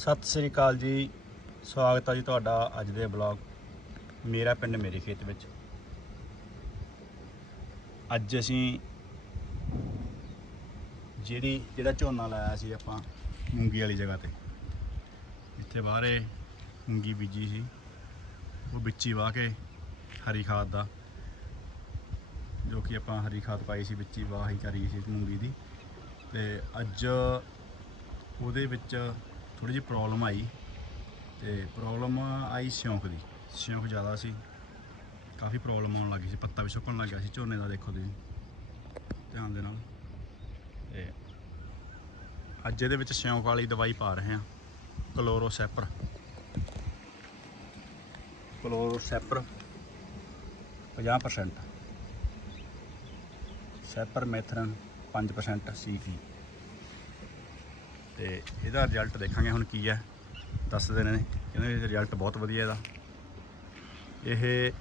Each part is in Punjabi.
ਸਤਿ ਸ੍ਰੀ ਅਕਾਲ ਜੀ। ਸਵਾਗਤ ਹੈ ਜੀ ਤੁਹਾਡਾ ਅੱਜ ਦੇ ਬਲੌਗ ਮੇਰਾ ਪਿੰਡ ਮੇਰੇ ਖੇਤ ਵਿੱਚ। ਅੱਜ ਅਸੀਂ ਜਿਹੜੀ, ਜਿਹੜਾ ਝੋਨਾ ਲਾਇਆ ਸੀ ਆਪਾਂ ਮੂੰਗੀ ਵਾਲੀ ਜਗ੍ਹਾ ਤੇ। ਇੱਥੇ ਬਾਹਰੇ ਮੂੰਗੀ ਬੀਜੀ ਸੀ। ਉਹ ਵਿੱਚੀ ਵਾਹ ਕੇ ਹਰੀ ਖਾਦ ਦਾ, ਜੋ ਕਿ ਆਪਾਂ ਹਰੀ ਖਾਦ ਪਾਈ ਸੀ, ਵਿੱਚੀ ਵਾਹੀ ਕਰੀ ਸੀ ਮੂੰਗੀ ਦੀ। ਤੇ ਅੱਜ ਉਹਦੇ ਵਿੱਚ ਥੋੜੀ ਜਿਹੀ ਪ੍ਰੋਬਲਮ ਆਈ ਤੇ ਪ੍ਰੋਬਲਮ ਆਈ ਸਿਉਂਕ ਦੀ। ਸਿਉਂਕ ਜ਼ਿਆਦਾ ਸੀ, ਕਾਫੀ ਪ੍ਰੋਬਲਮ ਆਉਣ ਲੱਗੀ ਸੀ, ਪੱਤਾ ਵੀ ਸੁੱਕਣ ਲੱਗ ਗਿਆ ਸੀ, ਝੋਨੇ ਦਾ ਦੇਖੋ ਤੁਸੀਂ, ਧਿਆਨ ਦੇ ਨਾਲ। ਤੇ ਅੱਜ ਇਹਦੇ ਵਿੱਚ ਸਿਉਂਕ ਵਾਲੀ ਦਵਾਈ ਪਾ ਰਹੇ ਹਾਂ, ਕਲੋਰੋਸੈਪਰ। ਕਲੋਰੋਸੈਪਰ 50% ਸੈਪਰ ਮੈਥਰਨ 5% ਸੀਫੀ ਤੇ ਇਹਦਾ ਰਿਜ਼ਲਟ ਦੇਖਾਂਗੇ ਹੁਣ ਕੀ ਹੈ। ਦੱਸਦੇ ਨੇ, ਕਹਿੰਦੇ ਰਿਜ਼ਲਟ ਬਹੁਤ ਵਧੀਆ ਇਹਦਾ। ਇਹ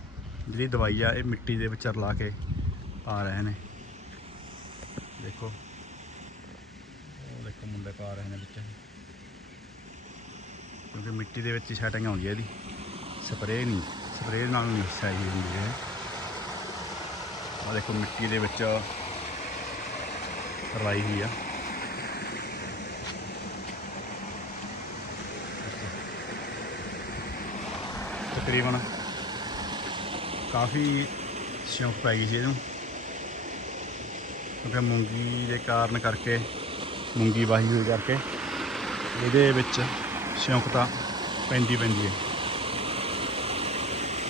ਜਿਹੜੀ ਦਵਾਈ ਆ, ਇਹ ਮਿੱਟੀ ਦੇ ਵਿੱਚ ਰਲਾ ਕੇ ਪਾ ਰਹੇ ਨੇ। ਦੇਖੋ। ਉਹ ਦੇਖੋ ਮੁੰਡੇ ਪਾ ਰਹੇ ਨੇ ਵਿੱਚ। ਕਿਉਂਕਿ ਮਿੱਟੀ ਦੇ ਵਿੱਚ ਸੈਟਿੰਗ ਆਉਂਦੀ ਹੈ ਇਹਦੀ। ਸਪਰੇਅ ਨਹੀਂ ਸਪਰੇਅ ਨਾਲ ਨਹੀਂ ਸਹੀ ਹੁੰਦੀ ਹੈ। ਆ ਦੇਖੋ ਮਿੱਟੀ ਦੇ ਵਿੱਚ ਰਲਾਈ ਹੋਈ ਆ। ਤਕਰੀਬਨ ਕਾਫੀ ਸਿਉਂਕ ਪੈ ਗਈ ਸੀ ਇਹਨੂੰ। ਕਿਉਂਕਿ ਮੂੰਗੀ ਦੇ ਕਾਰਨ ਕਰਕੇ, ਮੂੰਗੀ ਵਾਹੀ ਹੋਈ ਕਰਕੇ ਇਹਦੇ ਵਿੱਚ ਸੌਂਕਤਾ ਪੈਂਦੀ ਪੈਂਦੀ ਹੈ।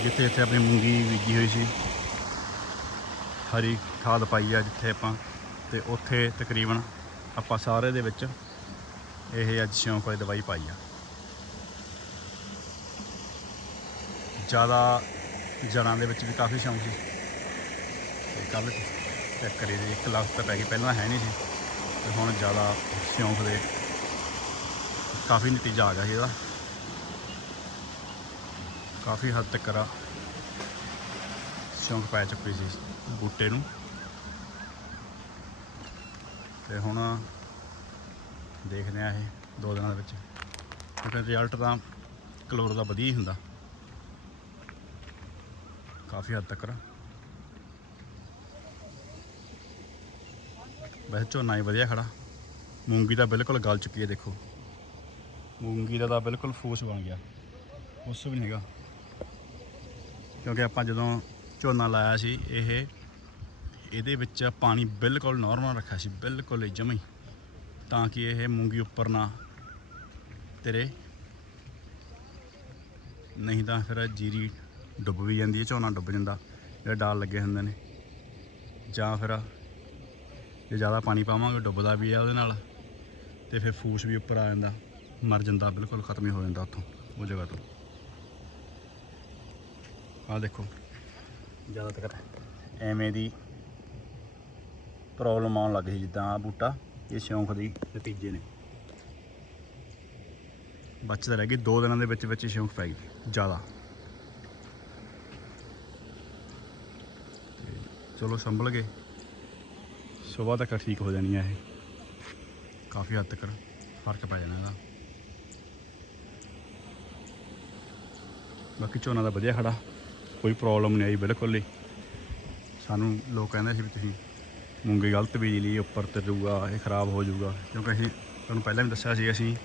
ਜਿੱਥੇ ਜਿੱਥੇ ਆਪਣੀ ਮੂੰਗੀ ਬੀਜੀ ਹੋਈ ਸੀ, ਹਰੀ ਖਾਦ ਪਾਈ ਆ ਜਿੱਥੇ ਆਪਾਂ, ਤੇ ਉੱਥੇ ਤਕਰੀਬਨ ਆਪਾਂ ਸਾਰੇ ਦੇ ਵਿੱਚ ਇਹ ਅੱਜ ਸ਼ੌਂਕ ਵਾਲੀ ਦਵਾਈ ਪਾਈ ਆ। ਜ਼ਿਆਦਾ ਜੜਾਂ ਦੇ ਵਿੱਚ ਵੀ ਕਾਫੀ ਸ਼ੌਂਕ ਸੀ। ਤੇ ਕੱਲ ਚੈੱਕ ਕਰੀ ਦੀ ਇੱਕ ਲੱਖ ਤਾਂ ਪੈ ਗਈ ਪਹਿਲਾਂ ਹੈ ਨਹੀਂ ਸੀ। ਤੇ ਹੁਣ ਜ਼ਿਆਦਾ ਸ਼ੌਂਕ ਦੇ ਕਾਫੀ ਨਤੀਜਾ ਆ ਗਿਆ ਸੀ ਇਹਦਾ। ਕਾਫੀ ਹੱਦ ਤੱਕ ਆ ਸ਼ੌਂਕ ਪੈ ਚੁੱਕੀ ਸੀ ਬੂਟੇ ਨੂੰ। ਤੇ ਹੁਣ ਦੇਖਦੇ ਆ ਇਹ ਦੋ ਦਿਨਾਂ ਦੇ ਵਿੱਚ। ਕਿਉਂਕਿ ਰਿਜ਼ਲਟ ਤਾਂ ਕਲੋਰ ਦਾ ਵਧੀਆ ਹੀ ਹੁੰਦਾ। ਕਾਫੀ ਹੱਦ ਤੱਕ ਵੈਸੇ ਝੋਨਾ ਹੀ ਵਧੀਆ ਖੜਾ। ਮੂੰਗੀ ਤਾਂ ਬਿਲਕੁਲ ਗਲ ਚੁੱਕੀ ਹੈ ਦੇਖੋ। ਮੂੰਗੀ ਦਾ ਤਾਂ ਬਿਲਕੁਲ ਫੂਸ ਬਣ ਗਿਆ। ਉਸ ਵੀ ਨਹੀਂ ਹੈਗਾ। ਕਿਉਂਕਿ ਆਪਾਂ ਜਦੋਂ ਝੋਨਾ ਲਾਇਆ ਸੀ, ਇਹ ਇਹਦੇ ਵਿੱਚ ਪਾਣੀ ਬਿਲਕੁਲ ਨਾਰਮਲ ਰੱਖਿਆ ਸੀ, ਬਿਲਕੁਲ ਹੀ ਜਮੀ। ਤਾਂ ਕਿ ਇਹ ਮੂੰਗੀ ਉੱਪਰ ਨਾ ਤੇਰੇ। ਨਹੀਂ ਤਾਂ ਫਿਰ ਜੀਰੀ ਡੁੱਬ ਵੀ ਜਾਂਦੀ ਹੈ, ਝੋਨਾ ਡੁੱਬ ਜਾਂਦਾ, ਜਿਹੜੇ ਡਾਲ ਲੱਗੇ ਹੁੰਦੇ ਨੇ। ਜਾਂ ਫਿਰ ਜੇ ਜ਼ਿਆਦਾ ਪਾਣੀ ਪਾਵਾਂਗੇ, ਡੁੱਬਦਾ ਵੀ ਹੈ ਉਹਦੇ ਨਾਲ, ਤੇ ਫਿਰ ਫੂਸ ਵੀ ਉੱਪਰ ਆ ਜਾਂਦਾ, ਮਰ ਜਾਂਦਾ, ਬਿਲਕੁਲ ਖਤਮ ਹੀ ਹੋ ਜਾਂਦਾ ਉੱਥੋਂ, ਉਹ ਜਗ੍ਹਾ ਤੋਂ। ਆਹ ਦੇਖੋ, ਜ਼ਿਆਦਾਤਰ ਐਵੇਂ ਦੀ ਪ੍ਰੋਬਲਮ ਆਉਣ ਲੱਗ ਗਈ, ਜਿੱਦਾਂ ਆ ਬੂਟਾ, ਇਹ ਸ਼ੌਂਕ ਦੇ ਨਤੀਜੇ ਨੇ। ਬਚਦਾ ਰਹਿ ਗਈ 2 ਦਿਨਾਂ ਦੇ ਵਿੱਚ ਵਿੱਚ ਹੀ ਸਿਉਂਕ ਪੈ ਗਈ, ਜ਼ਿਆਦਾ। ਚਲੋ ਸੰਭਲ ਗਏ। ਸਵੇਰ ਤੱਕ ਠੀਕ ਹੋ ਜਾਣੀ ਹੈ ਇਹ। ਕਾਫੀ ਹੱਦ ਤੱਕ ਫ਼ਰਕ ਪੈ ਜਾਣਾ ਇਹਦਾ। ਬਾਕੀ ਝੋਨਾ ਦਾ ਵਧੀਆ ਖੜਾ ਕੋਈ ਪ੍ਰੋਬਲਮ ਨਹੀਂ ਆਈ ਬਿਲਕੁਲ ਹੀ। ਸਾਨੂੰ ਲੋਕ ਕਹਿੰਦੇ ਸੀ ਵੀ ਤੁਸੀਂ ਮੂੰਗੀ ਗਲਤ ਬੀਜ ਲਈ ਉੱਪਰ ਤੇ ਜਾਊਗਾ ਇਹ ਖਰਾਬ ਹੋ ਜਾਊਗਾ। ਕਿਉਂਕਿ ਅਸੀਂ ਤੁਹਾਨੂੰ ਪਹਿਲਾਂ ਵੀ ਦੱਸਿਆ ਸੀ ਅਸੀਂ